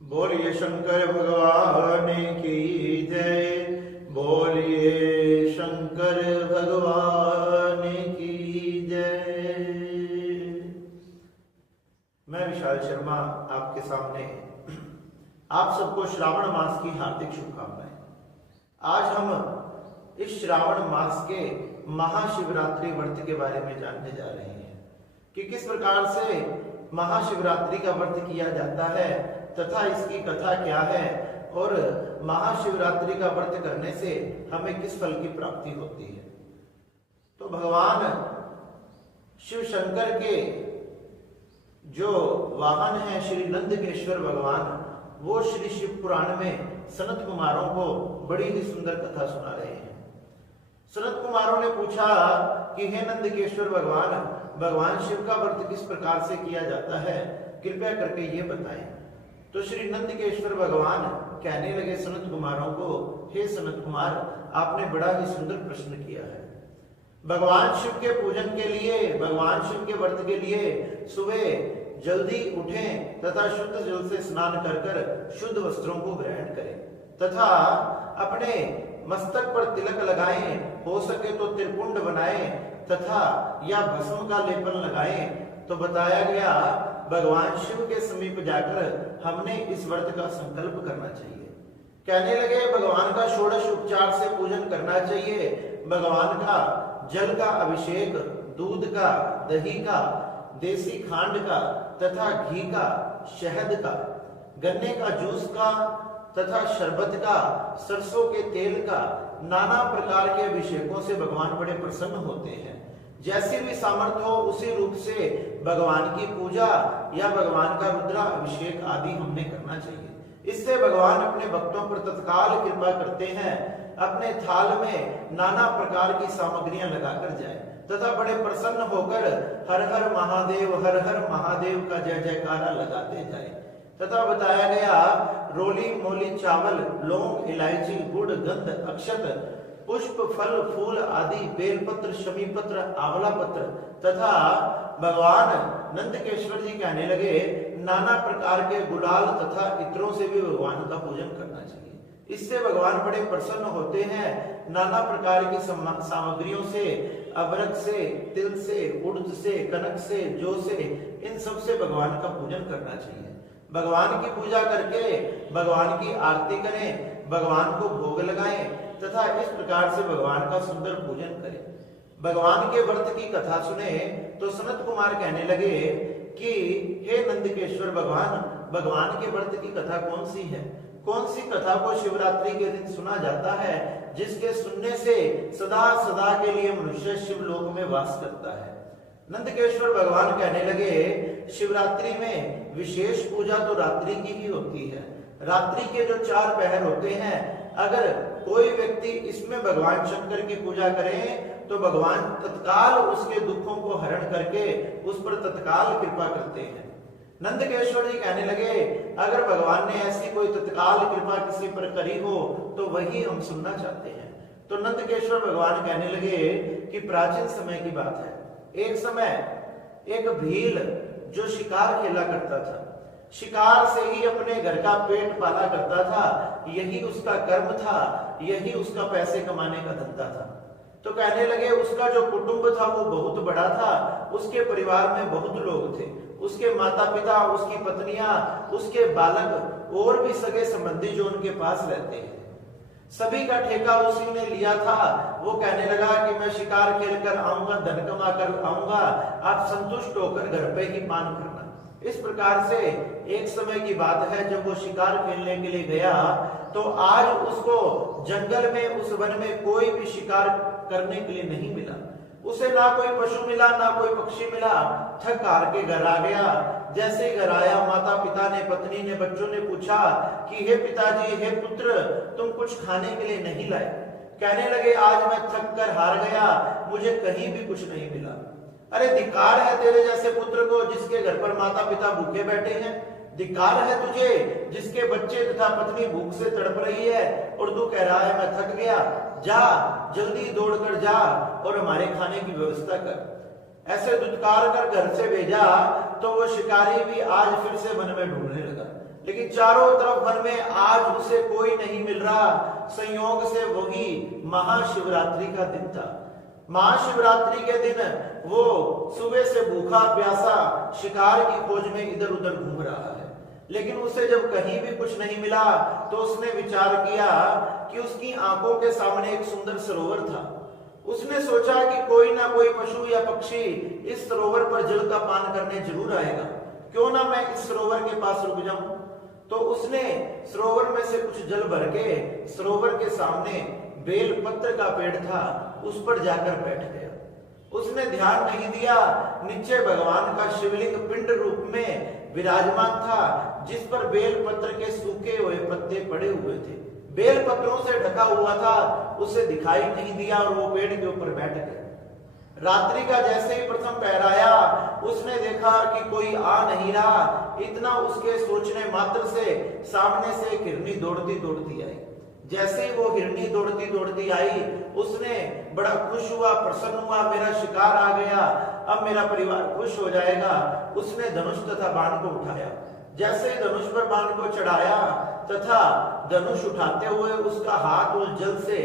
बोलिए शंकर भगवान की जय। बोलिए शंकर भगवान की जय। मैं विशाल शर्मा आपके सामने आप सबको श्रावण मास की हार्दिक शुभकामनाएं। आज हम इस श्रावण मास के महाशिवरात्रि व्रत के बारे में जानने जा रहे हैं कि किस प्रकार से महाशिवरात्रि का व्रत किया जाता है तथा इसकी कथा क्या है और महाशिवरात्रि का व्रत करने से हमें किस फल की प्राप्ति होती है। तो भगवान शिव शंकर के जो वाहन है श्री नंदकेश्वर भगवान, वो श्री शिव पुराण में सनत कुमारों को बड़ी ही सुंदर कथा सुना रहे हैं। सनत कुमारों ने पूछा कि हे नंदकेश्वर भगवान, भगवान शिव का व्रत किस प्रकार से किया जाता है, कृपया करके ये बताएं। तो श्री नंदकेश्वर भगवान कहने लगे सनत कुमारों को, हे सनत कुमार, आपने बड़ा ही सुंदर प्रश्न किया है। भगवान शिव के पूजन के लिए, भगवान शिव के व्रत के लिए सुबह जल्दी उठें तथा शुद्ध जल से स्नान कर कर शुद्ध वस्त्रों को ग्रहण करें तथा अपने मस्तक पर तिलक लगाएं, हो सके तो त्रिपुंड बनाएं तथा या भस्म का लेपन लगाएं। तो बताया गया भगवान शिव के समीप जाकर हमने इस व्रत का संकल्प करना चाहिए। कहने लगे भगवान का षोडश उपचार से पूजन करना चाहिए। भगवान का जल का अभिषेक दूध का, दही का, देसी खांड का तथा घी का, शहद का, गन्ने का जूस का तथा शरबत का, सरसों के तेल का, नाना प्रकार के अभिषेकों से भगवान बड़े प्रसन्न होते हैं। जैसी भी सामर्थ्य हो उसी रूप से भगवान की पूजा या भगवान का रुद्रा अभिषेक आदि हमने करना चाहिए। इससे भगवान अपने भक्तों पर तत्काल कृपा करते हैं। अपने थाल में नाना प्रकार की सामग्रियां लगाकर जाए तथा बड़े प्रसन्न होकर हर हर महादेव का जय जयकारा लगाते जाए। तथा बताया गया रोली मोली चावल, लौंग, इलायची, गुड़, गंध, अक्षत, पुष्प, फल, फूल आदि, बेलपत्र, शमी पत्र, आंवला पत्र तथा भगवान नंदकेश्वर जी कहने लगे नाना प्रकार के गुलाल तथा इत्रों से भी भगवान का पूजन करना चाहिए। इससे भगवान बड़े प्रसन्न होते हैं। नाना प्रकार की सामग्रियों से, अबरक से, तिल से, उड़द से, कनक से, जौ से, इन सब से भगवान का पूजन करना चाहिए। भगवान की पूजा करके भगवान की आरती करें, भगवान को भोग लगाएं तथा इस प्रकार से भगवान का सुंदर पूजन करें। भगवान के व्रत की कथा सुने तो सनत कुमार कहने लगे कि हे नंदकेश्वर भगवान, भगवान के व्रत की कथा कौन सी है? कौन सी कथा को शिवरात्रि के दिन सुना जाता है जिसके सुनने से सदा सदा के लिए मनुष्य शिवलोक में वास करता है? नंदकेश्वर भगवान कहने लगे शिवरात्रि में विशेष पूजा तो रात्रि की ही होती है। रात्रि के जो 4 पहर होते हैं, अगर कोई व्यक्ति इसमें भगवान शंकर की पूजा करे तो भगवान तत्काल उसके दुखों को हरण करके उस पर तत्काल कृपा करते हैं। नंदकेश्वर जी कहने लगे अगर भगवान ने ऐसी कोई तत्काल कृपा किसी पर करी हो तो वही हम सुनना चाहते हैं। तो नंदकेश्वर भगवान कहने लगे कि प्राचीन समय की बात है, एक समय एक भील जो शिकार खेला करता था, शिकार से ही अपने घर का पेट पाला करता था, यही उसका कर्म था, यही उसका पैसे कमाने का धंधा था। तो कहने लगे उसका जो कुटुंब था वो बहुत बड़ा था, उसके परिवार में बहुत लोग थे, उसके माता पिता, उसकी पत्नियां, उसके बालक और भी सगे संबंधी जो उनके पास रहते हैं, सभी का ठेका उसी ने लिया था। वो कहने लगा कि मैं शिकार खेल कर आऊंगा, धन कमा कर आऊंगा, आप संतुष्ट होकर घर पे ही पान करना। इस प्रकार से एक समय की बात है जब वो शिकार खेलने के लिए गया तो आज उसको जंगल में, उस वन में कोई भी शिकार करने के लिए नहीं मिला। उसे ना कोई पशु मिला, ना कोई पक्षी मिला। थक हार के घर आ गया। जैसे घर आया, माता पिता ने, पत्नी ने, बच्चों ने पूछा कि हे पिताजी, हे पुत्र, तुम कुछ खाने के लिए नहीं लाए? कहने लगे आज मैं थक कर हार गया, मुझे कहीं भी कुछ नहीं मिला। अरे धिक्कार है तेरे जैसे पुत्र को जिसके घर पर माता पिता भूखे बैठे हैं। धिक्कार है तुझे जिसके बच्चे तथा पत्नी भूख से तड़प रही है और तू कह रहा है मैं थक गया। जा, जल्दी दौड़कर जा और हमारे खाने की व्यवस्था कर। ऐसे दुत्कार कर घर से भेजा तो वो शिकारी भी आज फिर से वन में ढूंढने लगा, लेकिन चारों तरफ वन में आज उसे कोई नहीं मिल रहा। संयोग से वही महाशिवरात्रि का दिन था। महाशिवरात्रि के दिन वो सुबह से भूखा प्यासा शिकार की खोज में इधर उधर घूम रहा है, लेकिन उसे जब कहीं भी कुछ नहीं मिला तो उसने विचार किया कि उसकी आंखों के सामने एक सुंदर सरोवर था। उसने सोचा कि कोई ना कोई पशु या पक्षी इस सरोवर पर जल का पान करने जरूर आएगा, क्यों ना मैं इस सरोवर के पास रुक जाऊं। तो उसने सरोवर में से कुछ जल भर के सरोवर के सामने बेल पत्र का पेड़ था, उस पर जाकर बैठ गया। उसने ध्यान नहीं दिया, नीचे भगवान का शिवलिंग पिंड रूप में विराजमान था, जिस पर बेल पत्र के सूखे हुए पत्ते पड़े हुए थे। बेल पत्रों से ढका हुआ था, उसे दिखाई नहीं दिया और वो पेड़ के ऊपर बैठ गया। रात्रि का जैसे ही प्रथम पहर आया, उसने देखा कि कोई आ नहीं रहा। इतना उसके सोचने मात्र से सामने से एक हिरनी दौड़ती दौड़ती आई। जैसे ही वो हिरनी दौड़ती दौड़ती आई, उसने बड़ा खुश हुआ, प्रसन्न हुआ, मेरा शिकार आ गया, अब मेरा परिवार खुश हो जाएगा। उसने धनुष तथा बाण को उठाया। जैसे ही धनुष पर बाण को चढ़ाया तथा धनुष उठाते हुए उसका हाथ उस जल से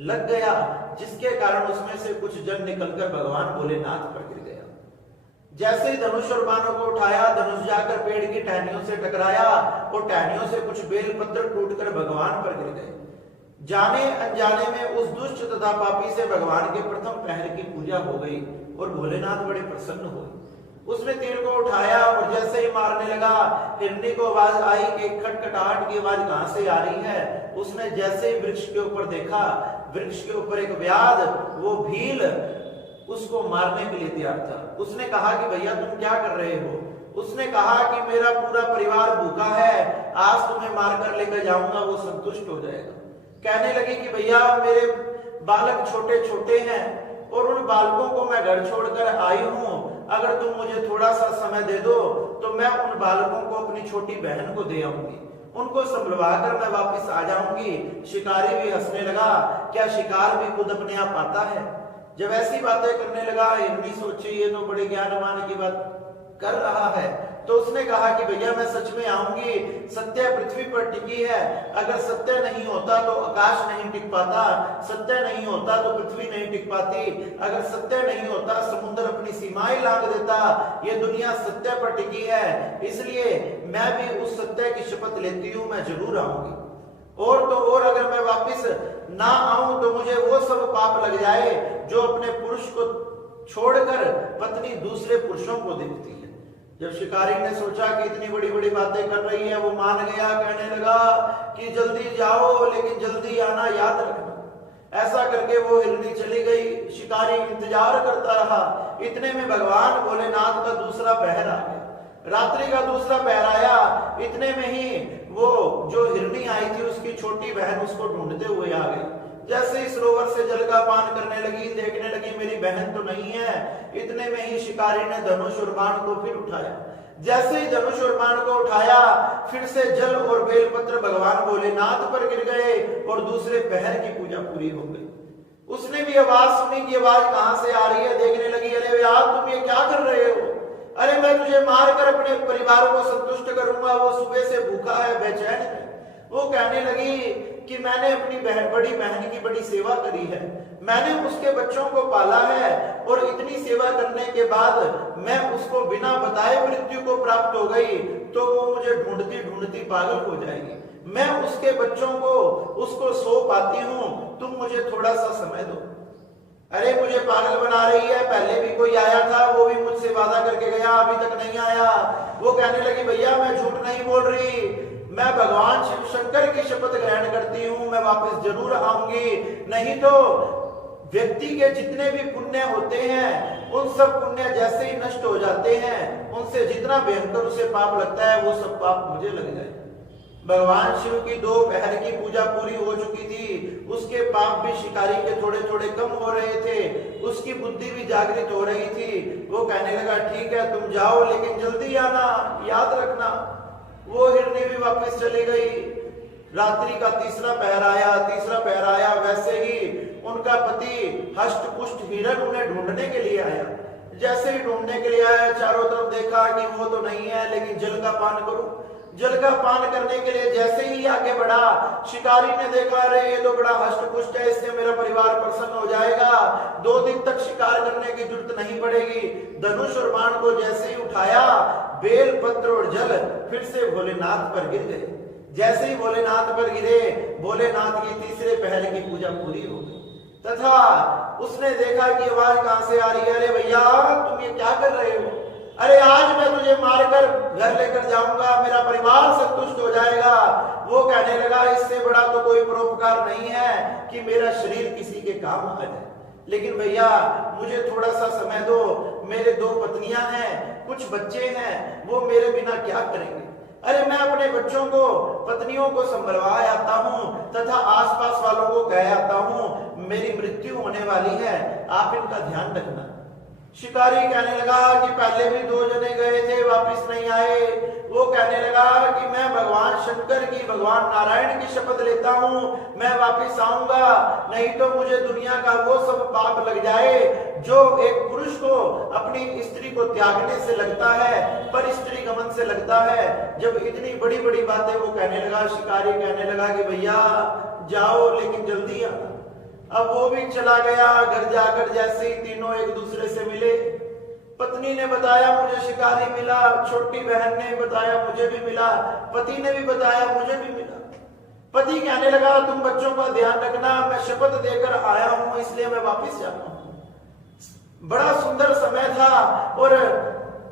लग गया, जिसके कारण उसमें से कुछ जल निकलकर भगवान भोलेनाथ पर गिर गया। जैसे ही धनुष और बाणों को उठाया, धनुष जाकर पेड़ की टहनियों से टकराया और टहनियों से कुछ बेल पत्र टूटकर भगवान पर गिर गए। जाने अनजाने में उस दुष्ट तथा पापी से भगवान के प्रथम पहर की पूजा हो गई और भोलेनाथ बड़े प्रसन्न हुए। उसने तीर को उठाया और जैसे ही मारने लगा, हिरनी को आवाज आई कि खटखटाहट की आवाज कहां से आ रही है। उसने जैसे ही वृक्ष के ऊपर देखा, वृक्ष के ऊपर एक व्याध, वो भील उसको मारने के लिए तैयार था। उसने कहा कि भैया तुम क्या कर रहे हो। उसने कहा कि मेरा पूरा परिवार भूखा है, आज तुम्हें मारकर लेकर जाऊंगा, वो संतुष्ट हो जाएगा। कहने लगी कि भैया मेरे बालक छोटे छोटे हैं और उन बालकों को मैं घर छोड़कर आई हूं, अगर तुम मुझे थोड़ा सा समय दे दो तो मैं उन बालकों को अपनी छोटी बहन को दे आऊंगी, उनको संभलवा कर मैं वापस आ जाऊंगी। शिकारी भी हंसने लगा, क्या शिकार भी खुद अपने आप आता है। जब ऐसी बातें करने लगा, हिरनी सोची ये तो बड़े ज्ञानवान की बात कर रहा है, तो उसने कहा कि भैया मैं सच में आऊंगी, सत्य पृथ्वी पर टिकी है, अगर सत्य नहीं होता तो आकाश नहीं टिक पाता, सत्य नहीं होता तो पृथ्वी नहीं टिक पाती, अगर सत्य नहीं होता समुद्र अपनी सीमाएं लांघ देता। ये दुनिया सत्य पर टिकी है, इसलिए मैं भी उस सत्य की शपथ लेती हूं, मैं जरूर आऊंगी। और तो और अगर मैं वापिस ना आऊं तो मुझे वो सब पाप लग जाए जो अपने पुरुष को छोड़कर पत्नी दूसरे पुरुषों को देखती है। जब शिकारी ने सोचा कि इतनी बड़ी बड़ी बातें कर रही है, वो मान गया, कहने लगा कि जल्दी जाओ लेकिन जल्दी आना याद रखना। ऐसा करके वो हिरनी चली गई। शिकारी इंतजार करता रहा। इतने में भगवान भोलेनाथ का दूसरा पहर आ गया। रात्रि का दूसरा पहर आया। इतने में ही वो जो हिरनी आई थी उसकी छोटी बहन उसको ढूंढते हुए आ गई। जैसे ही सरोवर से जल का पान करने लगी, देखने लगी मेरी बहन तो नहीं है। इतने में ही शिकारी ने धनुष और बाण को फिर उठाया। जैसे ही धनुष और बाण को उठाया, फिर से जल और बेलपत्र भगवान भोलेनाथ पर गिर गए और दूसरे पहर की पूजा पूरी हो गई। उसने भी आवाज सुनी कि आवाज कहां से आ रही है। देखने लगी, अरे यार तुम ये क्या कर रहे हो, अरे मैं तुझे मारकर अपने परिवार को संतुष्ट करूंगा, वो सुबह से भूखा है, बेचैन है। वो कहने लगी कि मैंने अपनी बड़ी बहन की बड़ी सेवा करी है, मैंने उसके बच्चों को पाला है और इतनी सेवा करने के बाद मैं उसको बिना बताए मृत्यु को प्राप्त हो गई तो वो मुझे ढूंढती ढूंढती पागल हो जाएगी। मैं उसके बच्चों को उसको सो पाती हूं, तुम मुझे थोड़ा सा समय दो। अरे मुझे पागल बना रही है, पहले भी कोई आया था, वो भी मुझसे वादा करके गया, अभी तक नहीं आया। वो कहने लगी भैया मैं झूठ नहीं बोल रही, मैं भगवान शिव शंकर की शपथ ग्रहण करती हूं, मैं वापस जरूर आऊंगी। नहीं तो व्यक्ति के जितने भी पुण्य होते हैं उन सब पुण्य जैसे ही नष्ट हो जाते हैं, उनसे जितना भयंकर उसे पाप लगता है वो सब पाप मुझे लग जाए। भगवान शिव की 2 पहर की पूजा पूरी हो चुकी थी। उसके पाप भी शिकारी के थोड़े थोड़े कम हो रहे थे, उसकी बुद्धि भी जागृत हो रही थी। वो कहने लगा ठीक है तुम जाओ लेकिन जल्दी आना, याद रखना। वो हिरनी भी वापस चली गई। रात्रि का तीसरा पहर आया, वैसे ही उनका पति हष्ट पुष्ट हिरण उन्हें ढूंढने के लिए आया। जैसे ही ढूंढने के लिए आया, चारों तरफ देखा कि वो तो नहीं है, लेकिन जल का पान करूं। जल का पान करने के लिए जैसे ही आगे बढ़ा, शिकारी ने देखा अरे ये तो बड़ा हष्ट-पुष्ट है, इससे मेरा परिवार प्रसन्न हो जाएगा, 2 दिन तक शिकार करने की जरूरत नहीं पड़ेगी। धनुष और बाण को जैसे ही उठाया, बेल पत्र और जल फिर से भोलेनाथ पर गिर गए। जैसे ही भोलेनाथ पर गिरे, भोलेनाथ की तीसरे पहर की पूजा पूरी हो गई। तथा उसने देखा कि आवाज कहां से आ रही है, अरे भैया तुम ये क्या कर रहे हो, अरे आज मैं तुझे मारकर घर लेकर जाऊंगा, मेरा परिवार संतुष्ट हो जाएगा। वो कहने लगा इससे बड़ा तो कोई परोपकार नहीं है कि मेरा शरीर किसी के काम आ जाए, लेकिन भैया मुझे थोड़ा सा समय दो, मेरे 2 पत्नियां हैं, कुछ बच्चे हैं, वो मेरे बिना क्या करेंगे। अरे मैं अपने बच्चों को, पत्नियों को संभलवा आता हूं तथा आसपास वालों को कह आता हूं मेरी मृत्यु होने वाली है, आप इनका ध्यान रखना। शिकारी कहने लगा कि पहले भी 2 जने गए थे, वापस नहीं आए। वो कहने लगा कि मैं भगवान शंकर की, भगवान नारायण की शपथ लेता हूं, मैं वापस आऊंगा, नहीं तो मुझे दुनिया का वो सब पाप लग जाए जो एक पुरुष को अपनी स्त्री को त्यागने से लगता है, पर स्त्री गमन से लगता है। जब इतनी बड़ी बड़ी बातें वो कहने लगा, शिकारी कहने लगा कि भैया जाओ लेकिन जल्दी आना। अब वो भी चला गया। घर जाकर जैसे ही तीनों एक दूसरे से मिले, पत्नी ने बताया मुझे शिकारी मिला, छोटी बहन ने बताया मुझे भी मिला, पति ने भी बताया मुझे भी मिला। पति कहने लगा तुम बच्चों का ध्यान रखना, मैं शपथ देकर आया हूं इसलिए मैं वापस जाता हूं। बड़ा सुंदर समय था और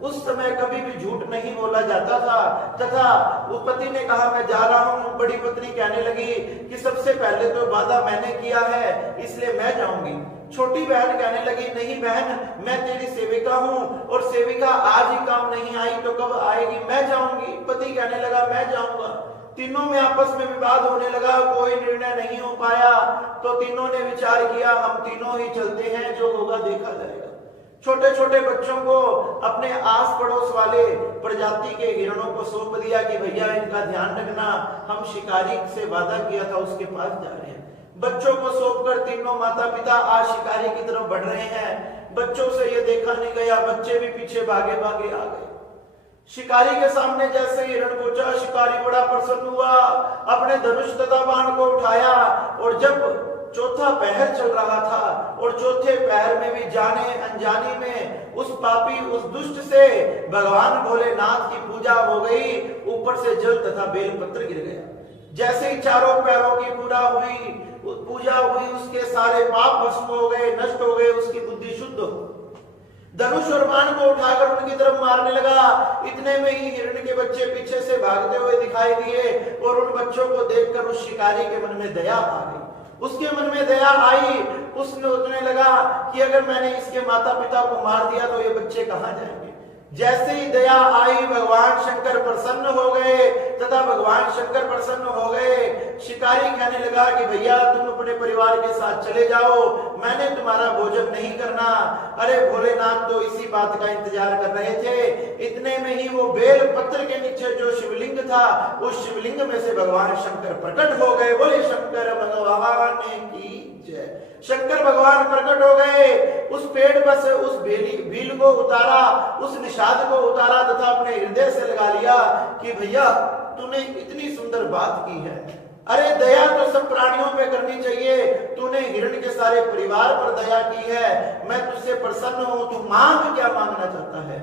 उस समय कभी भी झूठ नहीं बोला जाता था। तथा उस पति ने कहा मैं जा रहा हूं। बड़ी पत्नी कहने लगी कि सबसे पहले तो वादा मैंने किया है इसलिए मैं जाऊंगी। छोटी बहन कहने लगी नहीं बहन, मैं तेरी सेविका हूं और सेविका आज ही काम नहीं आई तो कब आएगी, मैं जाऊंगी। पति कहने लगा मैं जाऊंगा। तीनों में आपस में विवाद होने लगा, कोई निर्णय नहीं हो पाया। तो तीनों ने विचार किया हम तीनों ही चलते हैं, जो होगा देखा जाएगा। छोटे छोटे बच्चों को अपने आस पड़ोस वाले प्रजाति के हिरणों को सौंप दिया कि भैया इनका ध्यान रखना, हम शिकारी से वादा किया था उसके पास जा रहे हैं। बच्चों को सौंपकर तीनों माता पिता आज शिकारी की तरफ बढ़ रहे हैं। बच्चों से ये देखा नहीं गया, बच्चे भी पीछे भागे भागे आ गए। शिकारी के सामने जैसे हिरण पहुंचा, शिकारी बड़ा प्रसन्न हुआ, अपने धनुष तथा बाण को उठाया और जब चौथा पहर चल रहा था और चौथे पहर में भी जाने अनजाने में उस पापी, उस दुष्ट से भगवान भोलेनाथ की पूजा हो गई। ऊपर से जल तथा बेलपत्र गिर गया। जैसे ही चारों पैरों की पूजा हुई, उसके सारे पाप भस्म हो गए, नष्ट हो गए, उसकी बुद्धि शुद्ध हो। धनुष और बाण को उठाकर उनकी तरफ मारने लगा। इतने में ही हिरण के बच्चे पीछे से भागते हुए दिखाई दिए और उन बच्चों को देखकर उस शिकारी के मन में दया आ गई। उसके मन में दया आई, उसने सोचने लगा कि अगर मैंने इसके माता पिता को मार दिया तो ये बच्चे कहां जाएंगे। जैसे ही दया आई, भगवान शंकर प्रसन्न हो गए तथा भगवान शंकर प्रसन्न हो गए। शिकारी कहने लगा कि भैया तुम अपने परिवार के साथ चले जाओ, मैंने तुम्हारा भोजन नहीं करना। अरे भोलेनाथ तो इसी बात का इंतजार कर रहे थे। इतने में ही वो बेल पत्र के नीचे जो शिवलिंग था, उस शिवलिंग में से भगवान शंकर प्रकट हो गए। बोले शंकर भगवान की जय। शंकर भगवान प्रकट हो गए। उस पेड़ पर से उस भील को उतारा, उस निषाद को उतारा तथा अपने हृदय से लगा लिया कि भैया तूने इतनी सुंदर बात की है। अरे दया तो सब प्राणियों पे करनी चाहिए, तूने हिरण के सारे परिवार पर दया की है, मैं तुझसे प्रसन्न हूं, तू मांग क्या मांगना चाहता है।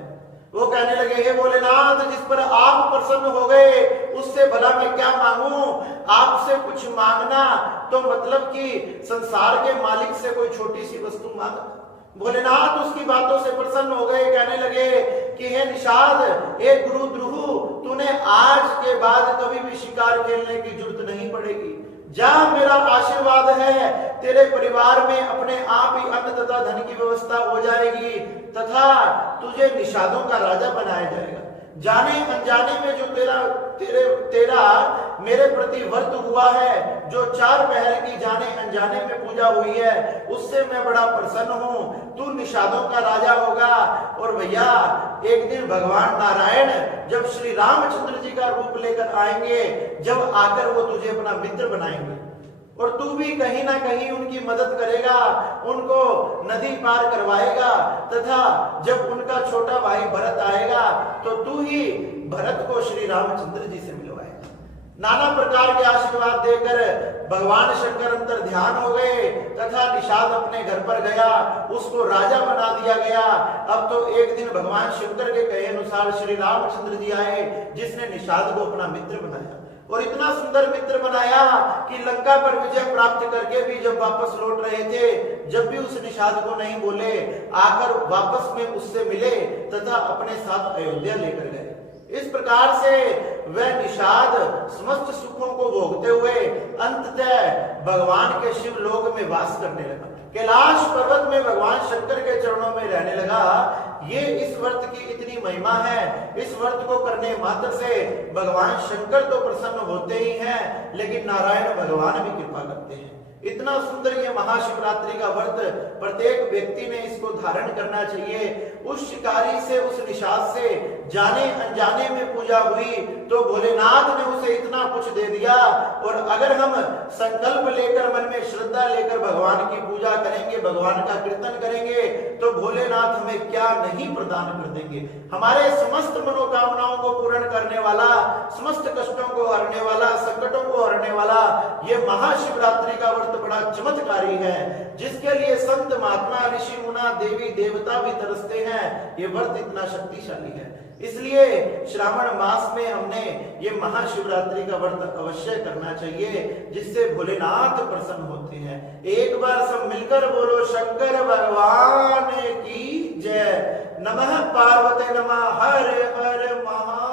वो कहने लगे हे भोलेनाथ, जिस पर आप प्रसन्न हो गए उससे भला मैं क्या मांगू। आपसे कुछ मांगना तो मतलब कि संसार के मालिक से कोई छोटी सी वस्तु मांगना। भोलेनाथ उसकी बातों से प्रसन्न हो गए। कहने लगे कि हे निषाद, हे गुरु द्रुहु, तूने आज के बाद कभी भी शिकार खेलने की जरूरत नहीं पड़ेगी। जहां मेरा आशीर्वाद है तेरे परिवार में अपने आप ही अन्न तथा धन की व्यवस्था हो जाएगी तथा तुझे निषादों का राजा बनाया जाएगा। जाने अनजाने में जो तेरा मेरे प्रति व्रत हुआ है, जो 4 पहर की जाने अनजाने में पूजा हुई है, उससे मैं बड़ा प्रसन्न हूं। तू निषादों का राजा होगा। और भैया एक दिन भगवान नारायण जब श्री रामचंद्र जी का रूप लेकर आएंगे, जब आकर वो तुझे अपना मित्र बनाएंगे और तू भी कहीं ना कहीं उनकी मदद करेगा, उनको नदी पार करवाएगा, तथा जब उनका छोटा भाई भरत आएगा तो तू ही भरत को श्री रामचंद्र जी से मिलवाएगा। नाना प्रकार के आशीर्वाद देकर भगवान शंकर अंतर ध्यान हो गए तथा निषाद अपने घर पर गया, उसको राजा बना दिया गया। अब तो एक दिन भगवान शंकर के कहे अनुसार श्री रामचंद्र जी आए, जिसने निषाद को अपना मित्र बनाया और इतना सुंदर मित्र बनाया कि लंका पर विजय प्राप्त करके भी जब वापस लौट रहे थे, जब भी उस निषाद को नहीं बोले, आकर वापस में उससे मिले तथा अपने साथ अयोध्या लेकर गए। इस प्रकार से वह निषाद समस्त सुखों को भोगते हुए अंततः भगवान के शिव लोक में वास करने लगा। कैलाश पर्वत में भगवान शंकर के चरणों में रहने लगा। ये इस व्रत की इतनी महिमा है। इस व्रत को करने मात्र से भगवान शंकर तो प्रसन्न होते ही हैं, लेकिन नारायण भगवान भी कृपा करते हैं। इतना सुंदर ये महाशिवरात्रि का व्रत, प्रत्येक व्यक्ति ने इसको धारण करना चाहिए। उस शिकारी से, उस निषाद से जाने अनजाने में पूजा हुई तो भोलेनाथ ने उसे इतना कुछ दे दिया। और अगर हम संकल्प लेकर, मन में श्रद्धा लेकर भगवान की पूजा करेंगे, भगवान का कीर्तन करेंगे, तो भोलेनाथ हमें क्या नहीं प्रदान कर देंगे। हमारे समस्त मनोकामनाओं को पूर्ण करने वाला, समस्त कष्टों को हरने वाला, संकटों को हरने वाला ये महाशिवरात्रि का व्रत बड़ा चमत्कारी है, जिसके लिए संत महात्मा, ऋषि मुना, देवी देवता भी तरसते हैं। ये व्रत इतना शक्तिशाली है, इसलिए श्रावण मास में हमने ये महाशिवरात्रि का व्रत अवश्य करना चाहिए, जिससे भोलेनाथ प्रसन्न होते हैं। एक बार सब मिलकर बोलो शंकर भगवान की जय। नमः पार्वती नमः हर हर महा